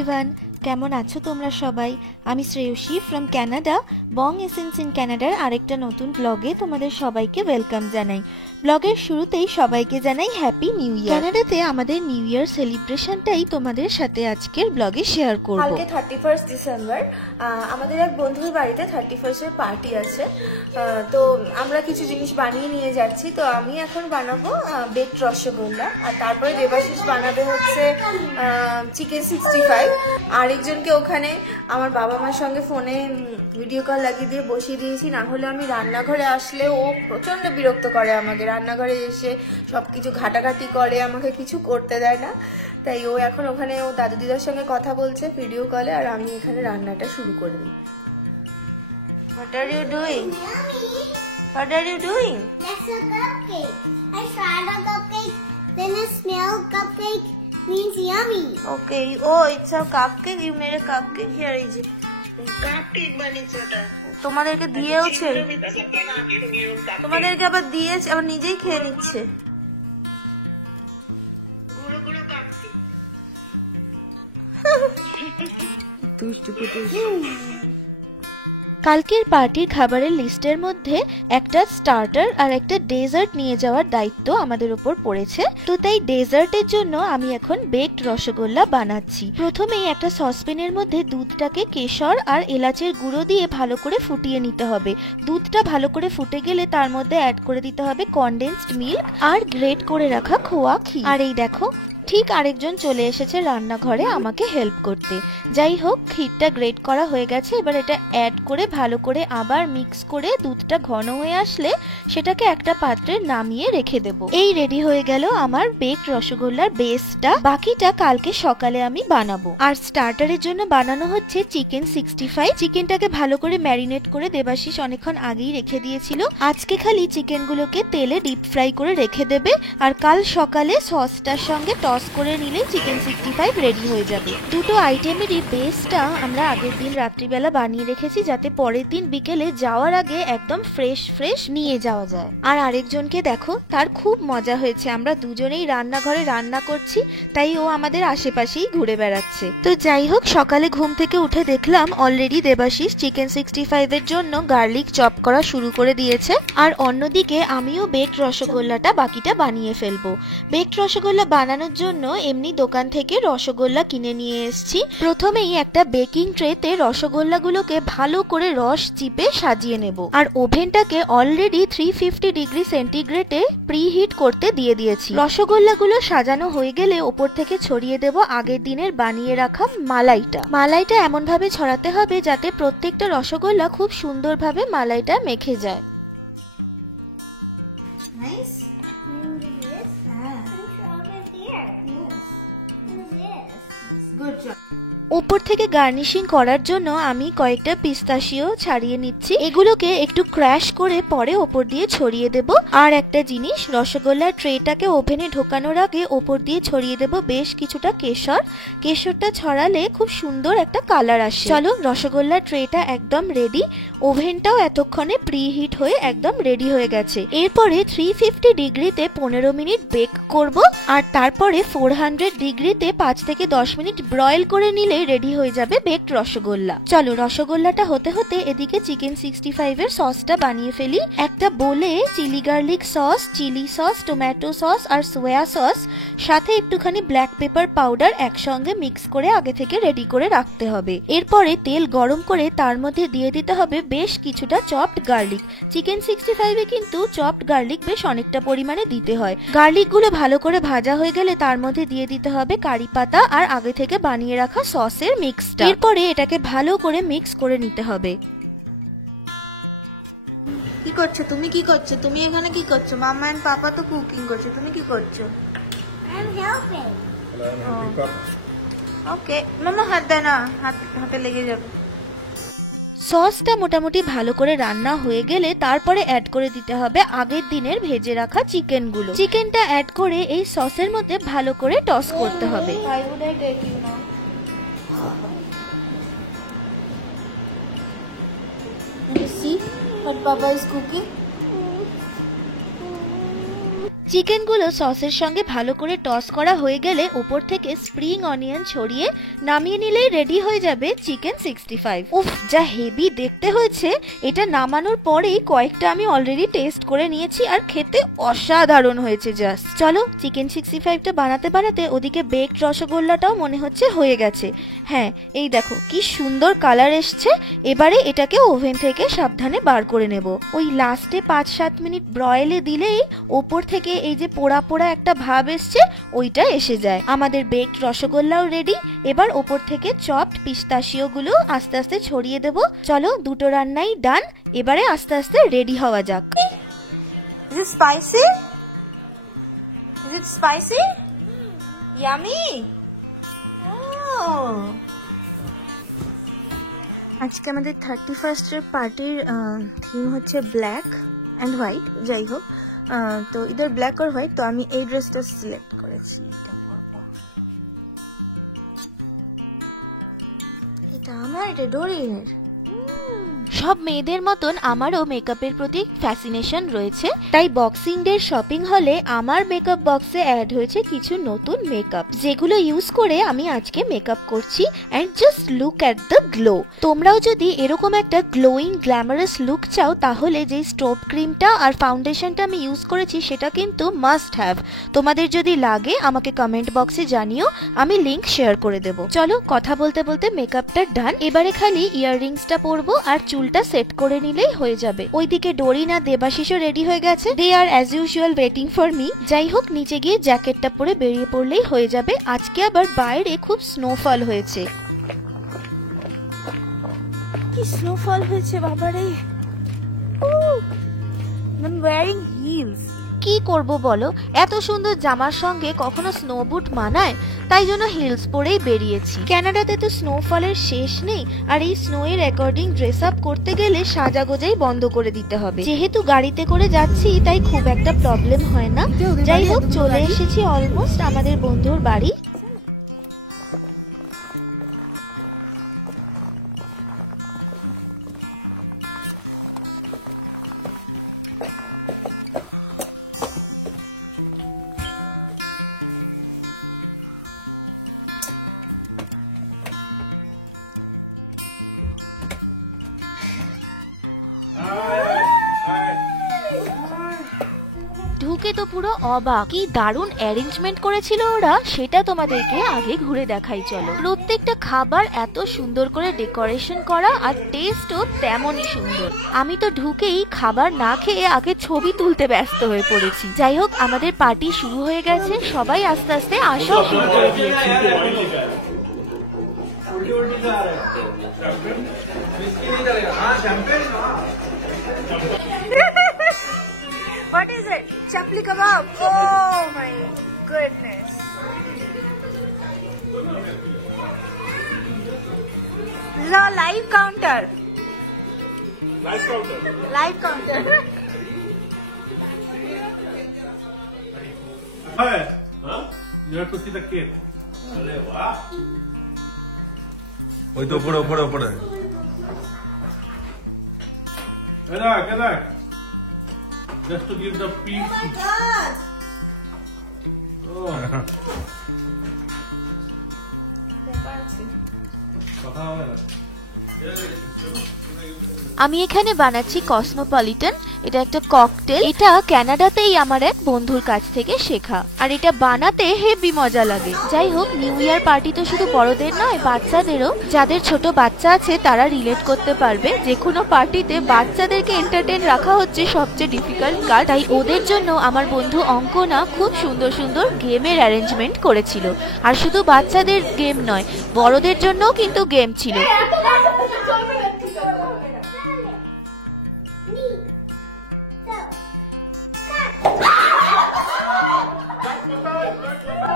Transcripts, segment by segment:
Everyone, কেমন আছো তোমরা সবাই? আমি Shreyasi from Canada, Bong Essence in কানাডার আরেকটা নতুন ব্লগে তোমাদের সবাইকে ওয়েলকাম জানাই। ব্লগের শুরুতেই সবাইকে জানাই হ্যাপি নিউ ইয়ার। কানাডাতে আমাদের নিউ ইয়ার সেলিব্রেশনটাই তোমাদের সাথে আজকের ব্লগে শেয়ার করব। কালকে 31 ডিসেম্বর আমাদের এক বন্ধুর বাড়িতে 31 এর পার্টি আছে, তো আমরা কিছু জিনিস বানিয়ে নিয়ে যাচ্ছি। তো আমি এখন বানাবো বেকড রসগোল্লা, আর তারপরে দেবাশিস বানাবে হচ্ছে চিকেন 65। আরেকজনকে ওখানে আমার বাবা মার সঙ্গে ফোনে ভিডিও কল লাগিয়ে দিয়ে বসিয়ে দিয়েছি, না হলে আমি রান্নাঘরে আসলে ও প্রচণ্ড বিরক্ত করে আমাকে। রান্নাঘরে এসে সব কিছু ঘাটাঘাটি করে, আমাকে কিছু করতে দেয় না। তাই ও এখন ওখানে ও দাদু দিদার সঙ্গে কথা বলছে ভিডিও কলে, আর আমি এখানে রান্নাটা শুরু করে দিই। What are you doing? What are you doing? That's a cupcake. I tried a cupcake, then I smelled cupcake means yummy. Okay. Oh, it's a cupcake. You made a cupcake. Here is it. Cupcake বানিয়েছে ওটা। তোমাদেরকে দিয়েওছে, তোমাদেরকে আবার দিয়েছে, আবার নিজেই খেয়ে নিচ্ছে। গুঁড়ো গুঁড়ো কাপকেক। দুষ্টু পুটু। কালকের পার্টির খাবারের লিস্টের মধ্যে একটা স্টার্টার আর একটা ডেজার্ট নিয়ে যাওয়ার দায়িত্ব আমাদের উপর পড়েছে। তো তাই ডেজার্টের জন্য আমি এখন বেকড রসগোল্লা বানাচ্ছি। প্রথমেই একটা সসপ্যানের মধ্যে দুধটাকে কেশর আর এলাচের গুঁড়ো দিয়ে ভালো করে ফুটিয়ে নিতে হবে। দুধটা ভালো করে ফুটে গেলে তার মধ্যে অ্যাড করে দিতে হবে কনডেন্সড মিল্ক আর গ্রেট করে রাখা খোয়া ক্ষীর। আর এই দেখো, ঠিক আরেকজন চলে এসেছে রান্নাঘরে আমাকে হেল্প করতে। যাই হোক, ক্ষীরটা গ্রেট করা হয়ে গেছে। এবার এটা অ্যাড করে ভালো করে আবার মিক্স করে দুধটা ঘন হয়ে আসলে সেটাকে একটা পাত্রে নামিয়ে রেখে দেব। এই রেডি হয়ে গেল আমার বেকড রসগোল্লার বেসটা। বাকিটা কালকে সকালে আমি বানাবো। আর স্টার্টারের জন্য বানানো হচ্ছে চিকেন 65। চিকেনটাকে ভালো করে ম্যারিনেট করে দেবাশিস অনেকক্ষণ আগেই রেখে দিয়েছিল। আজকে খালি চিকেনগুলোকে তেলে ডিপ ফ্রাই করে রেখে দেবে, আর কাল সকালে সসটার সঙ্গে টস করে নিলে চিকেন 65 রেডি হয়ে যাবে। দুটো আইটেমেরই বেসটা আমরা আগের দিন রাত্রিবেলা বানিয়ে রেখেছি, যাতে পরের দিন বিকেলে যাওয়ার আগে একদম ফ্রেশ নিয়ে যাওয়া যায়। আর আরেকজনকে দেখো, তার খুব মজা হয়েছে। আমরা দুজনেই রান্নাঘরে রান্না করছি, তাই ও আমাদের আশেপাশেই ঘুরে বেড়াচ্ছে। তো যাই হোক, সকালে ঘুম থেকে উঠে দেখলাম অলরেডি দেবাশিস চিকেন 65 এর জন্য গার্লিক চপ করা শুরু করে দিয়েছে। আর অন্যদিকে আমিও বেকড রসগোল্লাটা বাকিটা বানিয়ে ফেলবো। বেকড রসগোল্লা বানানোর জন্য এমনি দোকান থেকে রসগোল্লা কিনে নিয়ে এসেছি। প্রথমেই একটা বেকিং ট্রেতে রসগোল্লাগুলোকে ভালো করে রস চিপে সাজিয়ে নেব। আর ওভেনটাকে অলরেডি 350 ডিগ্রি সেন্টিগ্রেডে প্রিহিট করতে দিয়ে দিয়েছি। রসগোল্লাগুলো সাজানো হয়ে গেলে ওপর থেকে ছড়িয়ে দেব আগের দিনের বানিয়ে রাখা মালাইটা। মালাইটা এমন ভাবে ছড়াতে হবে যাতে প্রত্যেকটা রসগোল্লা খুব সুন্দরভাবে মালাইটা মেখে যায়। Nice. Good job. উপর থেকে গার্নিশিং করার জন্য আমি কয়েকটা পিস্তাশিও ছাড়িয়ে নিচ্ছি। এগুলোকে একটু ক্র্যাশ করে পরে ওপর দিয়ে ছড়িয়ে দেব। আর একটা জিনিস, রসগোল্লার ট্রেটাকে ওভেনে ঢোকানোর আগে ওপর দিয়ে ছড়িয়ে দেব বেশ কিছুটা কেশর। কেশরটা ছড়ালে খুব সুন্দর একটা কালার আসে। চলো, রসগোল্লার ট্রেটা একদম রেডি। ওভেনটাও এতক্ষণে প্রিহিট হয়ে একদম রেডি হয়ে গেছে। এরপরে 350 ডিগ্রিতে 15 মিনিট বেক করব, আর তারপরে 400 ডিগ্রিতে 5 থেকে 10 মিনিট ব্রয়েল করে নিলে রেডি হয়ে যাবে বেকড রসগোল্লা। চলো, রসগোল্লাটা হতে হতে এদিকে চিকেন 65 এর সসটা বানিয়ে ফেলি। একটা বোলে chilli garlic sauce, chilli sauce, tomato sauce আর সোয়া সস, সাথে একটুখানি ব্ল্যাক পেপার পাউডার একসঙ্গে মিক্স করে আগে থেকে রেডি করে রাখতে হবে। এরপরে তেল গরম করে তার মধ্যে দিয়ে দিতে হবে বেশ কিছুটা চপড গার্লিক। চিকেন 65 এ কিন্তু চপড গার্লিক বেশ অনেকটা পরিমাণে দিতে হয়। গার্লিকগুলো ভালো করে ভাজা হয়ে গেলে তার মধ্যে দিয়ে দিতে হবে কারি পাতা আর আগে থেকে বানিয়ে রাখা সসের মিক্সটা। এরপরে এটাকে ভালো করে মিক্স করে নিতে হবে। কি করছো তুমি? কি করছো তুমি এখানে? কি করছো? মাম্মা এন্ড পাপা তো কুকিং করছে, তুমি কি করছো? I'm helping. ওকে মাম্মা, হাত দেয় না, হাতে লেগে যাবে। সসটা মোটামুটি ভালো করে রান্না হয়ে গেলে তারপরে অ্যাড করে দিতে হবে আগের দিনের ভেজে রাখা চিকেনগুলো। চিকেনটা অ্যাড করে এই সসের মধ্যে ভালো করে টস করতে হবে। Why would I take you now? You see what Papa is cooking? চিকেনগুলো সসের সঙ্গে ভালো করে টস করা হয়ে গেলে উপর থেকে স্প্রিং অনিয়ন ছড়িয়ে নামিয়ে নিলেই রেডি হয়ে যাবে চিকেন 65। উফ, যা হেভি দেখতে হয়েছে। এটা নামানোর পরেই কয়েকটা আমি অলরেডি টেস্ট করে নিয়েছি আর খেতে অসাধারণ হয়েছে জাস্ট। চলো চিকেন 65টা বানাতে বানাতে ওদিকে বেকড রসগোল্লাটাও মনে হচ্ছে হয়ে গেছে। হ্যাঁ, এই দেখো কি সুন্দর কালার এসছে। এবারে এটাকে ওভেন থেকে সাবধানে বার করে নেব। ওই লাস্টে 5-7 মিনিট ব্রয়েলে দিলেই ওপর থেকে এই যে পোড়া পোড়া একটা ভাব এসছে ওইটা এসে যায়। আমাদের বেকড রসগোল্লাও রেডি। এবার ওপর থেকে চপড পিস্তাশিও গুলো আস্তে আস্তে ছড়িয়ে দেব। চলো দুটো রান্নাই ডান। এবারে আস্তে আস্তে রেডি হওয়া যাক। Is it spicy? Is it spicy? Yummy? Oh. আজকে আমাদের 31st এর পার্টির থিম হচ্ছে ব্ল্যাক অ্যান্ড হোয়াইট। যাই হোক, তো ইদার ব্ল্যাক আর হোয়াইট, তো আমি এই ড্রেসটা সিলেক্ট করেছি। এটা আমার, এটা ডোরিনের। সব মেয়েদের মতন আমারও মেকআপের প্রতি ফ্যাসিনেশন রয়েছে, তাই বক্সিং ডে শপিং হলে আমার মেকআপ বক্সে অ্যাড হয়েছে কিছু নতুন মেকআপ, যেগুলো ইউজ করে আমি আজকে মেকআপ করছি। And just look at the glow. তোমরাও যদি এরকম একটা গ্লোয়িং গ্ল্যামারাস লুক চাও তাহলে যে স্টোভ ক্রিমটা আর ফাউন্ডেশনটা আমি ইউজ করেছি সেটা কিন্তু মাস্ট হ্যাভ। তোমাদের যদি লাগে আমাকে কমেন্ট বক্সে জানিও, আমি লিংক শেয়ার করে দেব। চলো কথা বলতে বলতে মেকআপটা ডান। এবারে খালি ইয়াররিংসটা পরবো আর চুলটা সেট করে নিলেই হয়ে যাবে। ওইদিকে ডোরিনা দেবাশিসও রেডি হয়ে গেছে। They are as usual waiting for me. যাই হোক, নিচে গিয়ে জ্যাকেটটা পরে বেরিয়ে পড়লেই হয়ে যাবে। আজকে আবার বাইরে খুব স্নোফল হয়েছে। কি স্নোফল হয়েছে বাবারে। I'm wearing heels. কি করব বলো, এত সুন্দর জামার সঙ্গে কখনো স্নো বুট মানায়? তাই জন্য হিলস পরেই বেরিয়েছি। কানাডাতে তো স্নোফলের শেষ নেই, আর এই স্নো এর অ্যাকর্ডিং ড্রেস আপ করতে গেলে সাজাগোজাই বন্ধ করে দিতে হবে। যেহেতু গাড়িতে করে যাচ্ছি তাই খুব একটা প্রবলেম হয় না। যাই হোক, চলে এসেছি অলমোস্ট আমাদের বন্ধুর বাড়ি। ঢুকে তো পুরো অবাক, কি দারুণ অ্যারেঞ্জমেন্ট করেছিল ওরা, সেটা তোমাদেরকে আগে ঘুরে দেখাই চলো। প্রত্যেকটা খাবার এত সুন্দর করে ডেকোরেশন করা আর টেস্টও তেমনই সুন্দর। আমি তো ঢুকেই খাবার না খেয়ে আগে ছবি তুলতে ব্যস্ত হয়ে পড়েছি। যাই হোক, আমাদের পার্টি শুরু হয়ে গেছে। সবাই আস্তে আস্তে আসা শুরু করে দিয়েছে। What is it? Chapli kebab. Oh my goodness. This is our live counter. Live counter. Live counter. Hi. Huh? You have to see the cake. अरे वाह. ওই তো উপরে উপরে উপরে Get just to give the peace. Oh. কথা হবে না। আমি এখানে বানাচ্ছি কসমোপলিটন। এটা একটা ককটেল। এটা কানাডাতেই আমার এক বন্ধুর কাছ থেকে শেখা, আর এটা বানাতে হেভি মজা লাগে। যাই হোক, নিউ ইয়ার পার্টি তো শুধু বড়দের নয়, বাচ্চাদেরও। যাদের ছোট বাচ্চা আছে তারা রিলেট করতে পারবে। যে কোনো পার্টিতে বাচ্চাদেরকে এন্টারটেইন রাখা হচ্ছে সবচেয়ে ডিফিকাল্ট কাজ। তাই ওদের জন্য আমার বন্ধু অঙ্কনা খুব সুন্দর সুন্দর গেমের অ্যারেঞ্জমেন্ট করেছিল। আর শুধু বাচ্চাদের গেম নয়, বড়দের জন্যও কিন্তু গেম ছিল।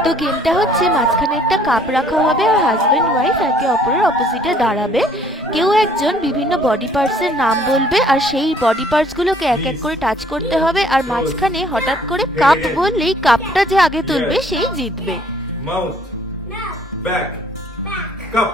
তো গেমটা হচ্ছে মাঝখানে একটা কাপ রাখা হবে আর হাজবেন্ড ওয়াইফ একে অপরের অপোজিটে দাঁড়াবে। কেউ একজন বিভিন্ন বডি পার্টস এর নাম বলবে আর সেই বডি পার্টস গুলোকে এক এক করে টাচ করতে হবে। আর মাঝখানে হঠাৎ করে কাপ বললেই কাপটা যে আগে তুলবে সেই জিতবে। Mouse back cup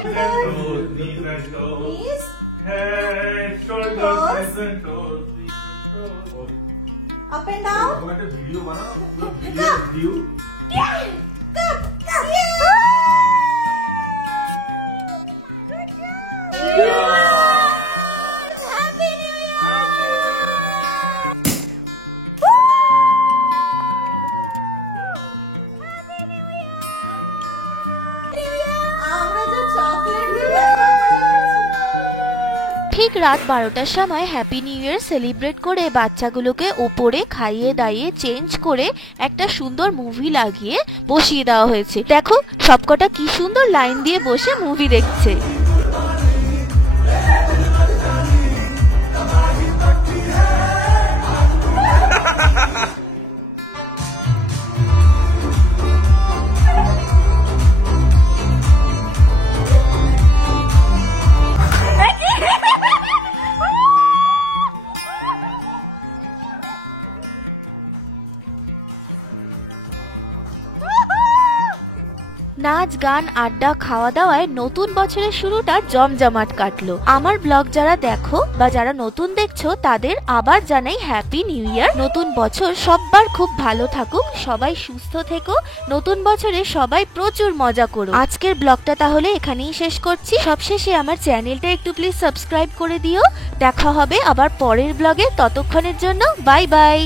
toes, knees and toes. Knees. Head, shoulders, Toes. hands and toes, knees and toes. Up and down. तुम एक वीडियो बनाओ, video view. Cup. Happy New আমরা যে চকলেট ঠিক রাত 12টার সময় হ্যাপি নিউ ইয়ার সেলিব্রেট করে বাচ্চাগুলোকে ওপরে খাইয়ে দাইয়ে চেঞ্জ করে একটা সুন্দর মুভি লাগিয়ে বসিয়ে দেওয়া হয়েছে। দেখো সবকটা কি সুন্দর লাইন দিয়ে বসে মুভি দেখছে। নাচ গান আড্ডা খাওয়া দাওয়ায় নতুন বছরের শুরুটা জমজমাট কাটলো। আমার ব্লগ যারা দেখো বা যারা নতুন দেখছো তাদের আবার জানাই হ্যাপি নিউ ইয়ার। নতুন বছর সবার খুব ভালো থাকুক, সবাই সুস্থ থেকো, নতুন বছরে সবাই প্রচুর মজা করো। আজকের ব্লগটা তাহলে এখানেই শেষ করছি। সবশেষে আমার চ্যানেলটা একটু প্লিজ সাবস্ক্রাইব করে দিও। দেখা হবে আবার পরের ব্লগে, ততক্ষণের জন্য বাই বাই।